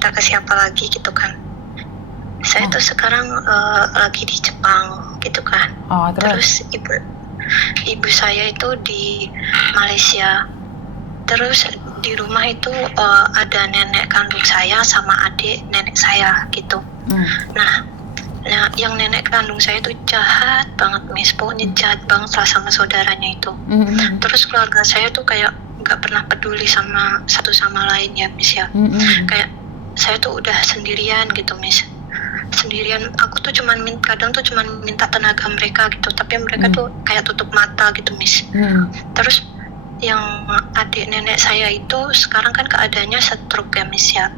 cerita ke siapa lagi gitu kan. Saya tuh sekarang lagi di Jepang gitu kan. Terus ibu saya itu di Malaysia. Terus di rumah itu ada nenek kandung saya sama adik nenek saya gitu. Nah, yang nenek kandung saya itu jahat banget Miss, pokoknya jahat banget lah sama saudaranya itu. Terus keluarga saya tuh kayak nggak pernah peduli sama satu sama lain ya Miss ya. Kayak saya tuh udah sendirian gitu Miss, sendirian. Aku tuh kadang tuh cuman minta tenaga mereka gitu, tapi mereka tuh kayak tutup mata gitu Miss. Terus yang adik nenek saya itu sekarang kan keadaannya stroke ya Miss ya.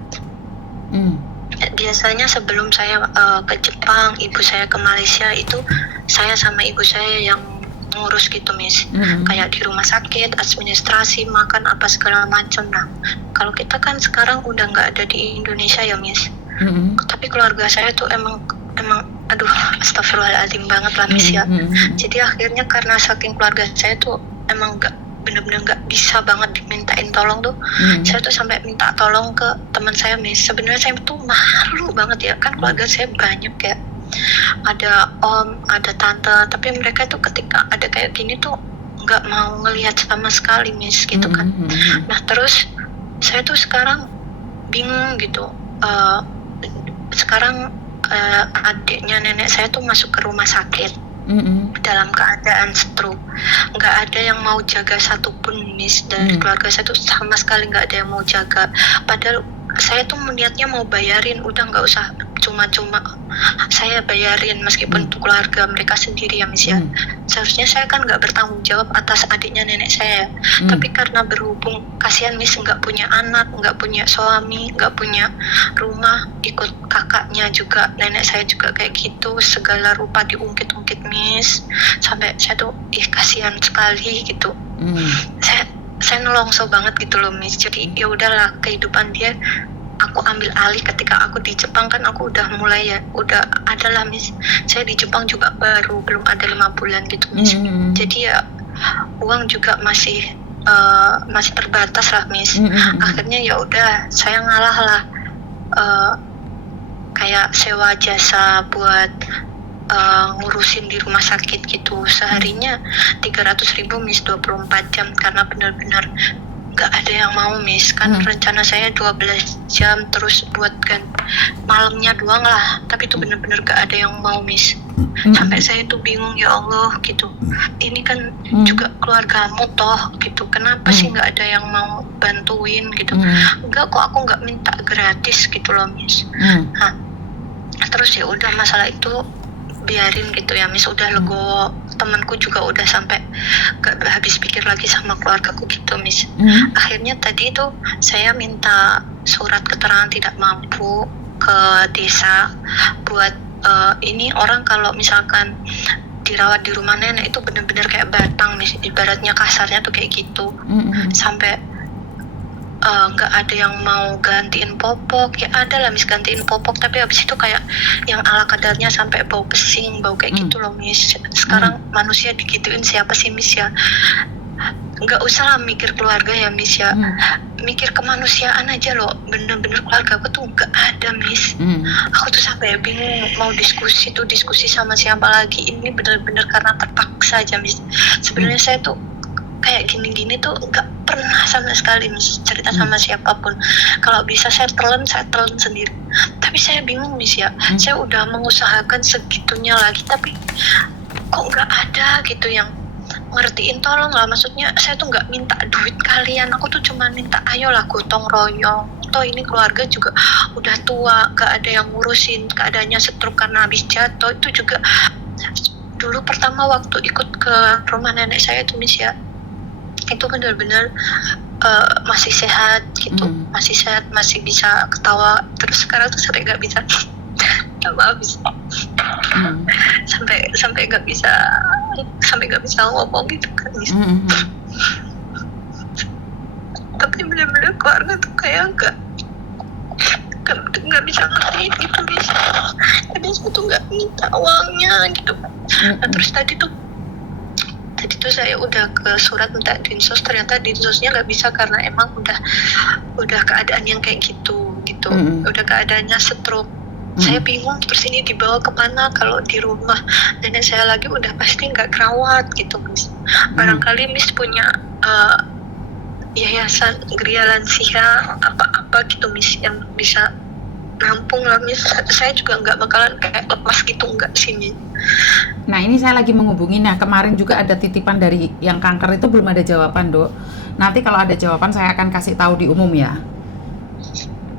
Biasanya sebelum saya ke Jepang, ibu saya ke Malaysia, itu saya sama ibu saya yang ngurus gitu Miss. Kayak di rumah sakit, administrasi, makan apa segala macam. Nah, kalau kita kan sekarang udah nggak ada di Indonesia ya Miss. Tapi keluarga saya tuh emang aduh astagfirullahaladzim banget lah Miss ya. Jadi akhirnya karena saking keluarga saya tuh emang bener-bener nggak bisa banget dimintain tolong tuh. Saya tuh sampai minta tolong ke teman saya Miss. Sebenarnya saya tuh malu banget ya, kan keluarga saya banyak ya, ada om, ada tante, tapi mereka tuh ketika ada kayak gini tuh nggak mau ngelihat sama sekali Miss gitu kan. Nah terus saya tuh sekarang bingung gitu. Sekarang adiknya nenek saya tuh masuk ke rumah sakit dalam keadaan stroke. Nggak ada yang mau jaga satupun Miss, dari keluarga saya tuh sama sekali nggak ada yang mau jaga. Padahal saya tuh niatnya mau bayarin, udah nggak usah cuma-cuma saya bayarin meskipun itu keluarga mereka sendiri ya Miss ya. Seharusnya saya kan nggak bertanggung jawab atas adiknya nenek saya, tapi karena berhubung kasihan Miss nggak punya anak, nggak punya suami, nggak punya rumah, ikut kakaknya juga, nenek saya juga kayak gitu, segala rupa diungkit-ungkit Miss, sampai saya tuh kasihan sekali gitu. Saya nelongso banget gitu loh Miss. Jadi ya udahlah, kehidupan dia aku ambil alih. Ketika aku di Jepang kan aku udah mulai ya, udah adalah Miss, saya di Jepang juga belum ada 5 bulan gitu Miss. Jadi ya uang juga masih terbatas lah Miss. Akhirnya ya udah saya ngalah lah, kayak sewa jasa buat ngurusin di rumah sakit gitu. Seharinya 300.000 Miss, 24 jam, karena benar-benar nggak ada yang mau Miss. Kan rencana saya 12 jam terus buat kan malamnya doang lah, tapi itu benar-benar nggak ada yang mau Miss. Sampai saya tuh bingung, ya Allah gitu, ini kan juga keluargamu toh gitu, kenapa sih nggak ada yang mau bantuin gitu. Enggak kok, aku nggak minta gratis gitu loh Miss. Nah, terus ya udah, masalah itu biarin gitu ya Miss, udah lego. Temanku juga udah sampai gak habis pikir lagi sama keluargaku gitu Miss. Akhirnya tadi itu saya minta surat keterangan tidak mampu ke desa buat ini orang kalau misalkan dirawat di rumah nenek itu bener-bener kayak batang Miss, ibaratnya kasarnya tuh kayak gitu. Sampai nggak ada yang mau gantiin popok, ya ada lah Miss gantiin popok, tapi habis itu kayak yang ala kadarnya sampai bau pesing, bau kayak gitu loh Miss. Sekarang manusia digituin siapa sih Miss ya? Nggak usah lah mikir keluarga ya Miss ya, mikir kemanusiaan aja loh. Bener-bener keluarga aku tuh nggak ada Miss. Aku tuh sampai bingung mau diskusi sama siapa lagi. Ini bener-bener karena terpaksa aja Miss. Sebenarnya saya tuh kayak gini-gini tuh nggak pernah sama sekali Miss cerita sama siapapun. Kalau bisa saya telan sendiri. Tapi saya bingung Miss ya, saya udah mengusahakan segitunya lagi, tapi kok nggak ada gitu yang ngertiin. Tolong lah, maksudnya saya tuh nggak minta duit kalian, aku tuh cuma minta ayolah gotong royong. Toh ini keluarga juga udah tua, nggak ada yang ngurusin, keadaannya stroke karena habis jatuh. Itu juga dulu pertama waktu ikut ke rumah nenek saya tuh Miss ya, itu benar-benar masih sehat gitu, masih sehat, masih bisa ketawa. Terus sekarang tuh sampai nggak bisa sampai nggak bisa ngomong gitu kan Miss. Tapi benar-benar keluarga tuh kayak nggak bisa ngertiin gitu Miss. Jadi saya tuh nggak minta uangnya gitu. Nah terus tadi tuh saya udah ke surat minta dinsos, ternyata dinsosnya nggak bisa karena emang udah keadaan yang kayak gitu gitu. Mm-mm. Udah keadaannya stroke. Saya bingung terus ini dibawa kemana, kalau di rumah nenek saya lagi udah pasti nggak kerawat gitu Miss. Barangkali Miss punya yayasan Gria Lansia apa gitu Miss yang bisa nampung lah Miss. Saya juga nggak bakalan kayak lepas gitu, nggak sih Miss. Nah ini saya lagi menghubungi. Nah kemarin juga ada titipan dari yang kanker itu, belum ada jawaban Dok. Nanti kalau ada jawaban saya akan kasih tahu di umum ya.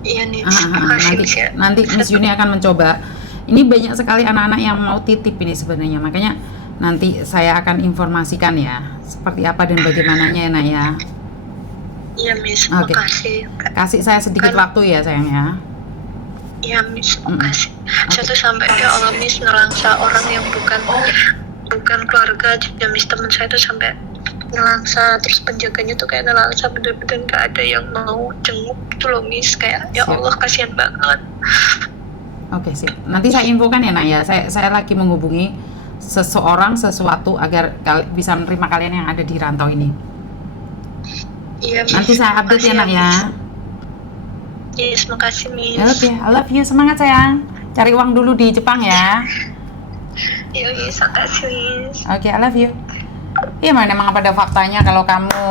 Iya nih, makasih Miss ya. Nanti Miss Yuni akan mencoba. Ini banyak sekali anak-anak yang mau titip ini sebenarnya, makanya nanti saya akan informasikan ya seperti apa dan bagaimananya ya Nak ya. Iya Miss, Oke. makasih. Kasih saya sedikit waktu ya sayang ya. Iya Miss, makasih. Saya tuh sampai ya Allah Miss ngelangsa orang yang bukan keluarga aja Miss, teman saya tuh sampai ngelangsa, terus penjaganya tuh kayak ngelangsa, bener-bener gak ada yang mau jenguk gitu loh Miss, kayak ya Siap. Allah kasihan banget. Oke sih. Nanti saya infokan ya Nak ya. Saya lagi menghubungi sesuatu agar bisa menerima kalian yang ada di rantau ini. Iya Miss. Nanti saya update ya Nak ya. Yes, makasih Miss. Oke, I love you. Semangat sayang. Cari uang dulu di Jepang ya. Iya Miss, makasih Miss. Oke, I love you. Iya mana emang pada faktanya kalau kamu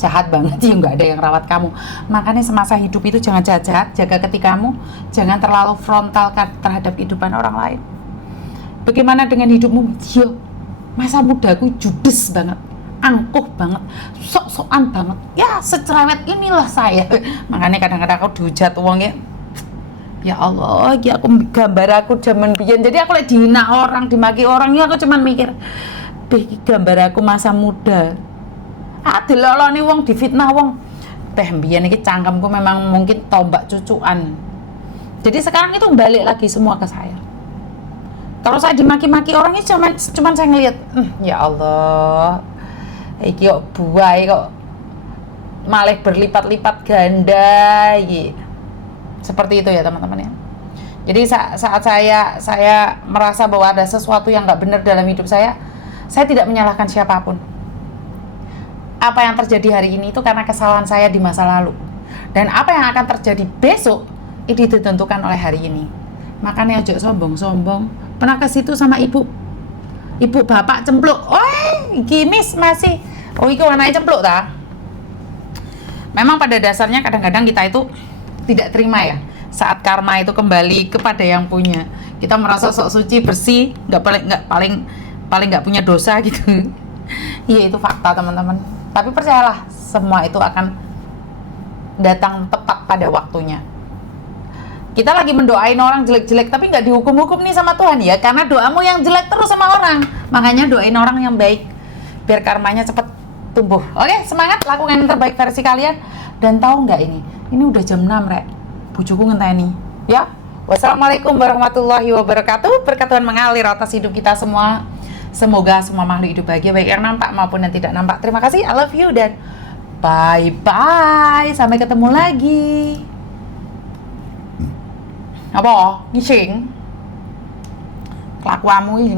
jahat banget sih nggak ada yang rawat kamu. Makanya semasa hidup itu jangan jahat, jaga ketikamu, jangan terlalu frontal terhadap kehidupan orang lain. Bagaimana dengan hidupmu? Yo, masa mudaku judes banget, angkuh banget, sok-sokan banget. Ya secerewet inilah saya. Makanya kadang-kadang aku dihujat uang ya. Ya Allah, ya aku gambar aku zaman biyen. Jadi aku lagi dihina orang, dimaki orang, ya aku cuman mikir, gambar aku masa muda. Diloloni wong, difitnah wong. Teh mbiyen iki cangkemku memang mungkin tombak cucuan. Jadi sekarang itu balik lagi semua ke saya. Kalau saya dimaki-maki orang ini cuman saya ngelihat, ya Allah. Iki kok buai kok malah berlipat-lipat ganda iki. Seperti itu ya teman-teman ya. Jadi saat saya merasa bahwa ada sesuatu yang nggak benar dalam hidup saya tidak menyalahkan siapapun. Apa yang terjadi hari ini itu karena kesalahan saya di masa lalu, dan apa yang akan terjadi besok itu ditentukan oleh hari ini. Makanya ojo sombong-sombong. Pernah ke situ sama ibu bapak cempluk, gimis masih, iki warnanya cempluk ta. Memang pada dasarnya kadang-kadang kita itu tidak terima ya saat karma itu kembali kepada yang punya. Kita merasa sok suci bersih, paling nggak punya dosa gitu. Iya itu fakta teman-teman. Tapi percayalah, semua itu akan datang tepat pada waktunya. Kita lagi mendoain orang jelek-jelek, tapi nggak dihukum-hukum nih sama Tuhan ya, karena doamu yang jelek terus sama orang. Makanya doain orang yang baik, biar karmanya cepet tumbuh. Oke, semangat, lakukan yang terbaik versi kalian. Dan tahu nggak ini udah jam 6 rek, bujuku ngenteni ya. Wassalamualaikum warahmatullahi wabarakatuh. Berkat Tuhan mengalir atas hidup kita semua. Semoga semua makhluk hidup bahagia, baik yang nampak maupun yang tidak nampak. Terima kasih, I love you, dan bye-bye. Sampai ketemu lagi. Apa? Ngising? Kelakuanmu ini